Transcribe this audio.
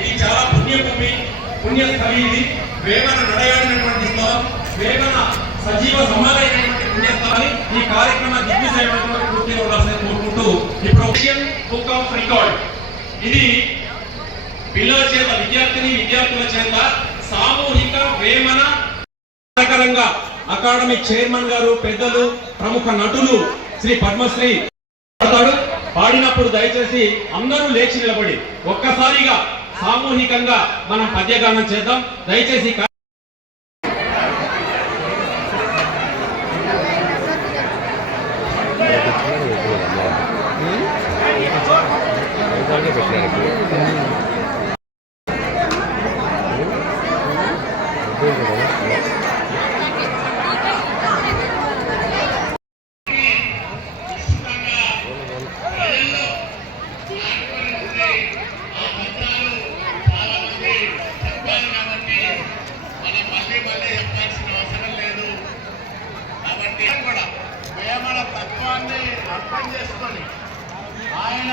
ఇది చాలా పుణ్యభూమి పుణ్యస్థలి ఇది వేమన నడయాడినటువంటి స్థలం వేమన సజీవ సమాధైనటువంటి పుణ్యస్థలాన్ని ఈ కార్యక్రమాన్ని దిగ్విజయమైనటువంటి పూర్తిగా ఉండాల్సింది కోరుకుంటూ ఇప్పుడు బుక్ ఆఫ్ రికార్డ్. ఇది పిల్లల చేత విద్యార్థిని విద్యార్థుల చేత సామూహిక వేమన సహకారంగా అకాడమీ చైర్మన్ గారు పెద్దలు ప్రముఖ నటులు శ్రీ పద్మశ్రీ పాడతాడు పాడినప్పుడు దయచేసి అందరూ లేచి నిలబడి ఒక్కసారిగా సామూహికంగా మనం పద్యగానం చేద్దాం. దయచేసి కా- పెట్టారు లేదు కూడా తత్వాన్ని అర్థం చేసుకొని ఆయన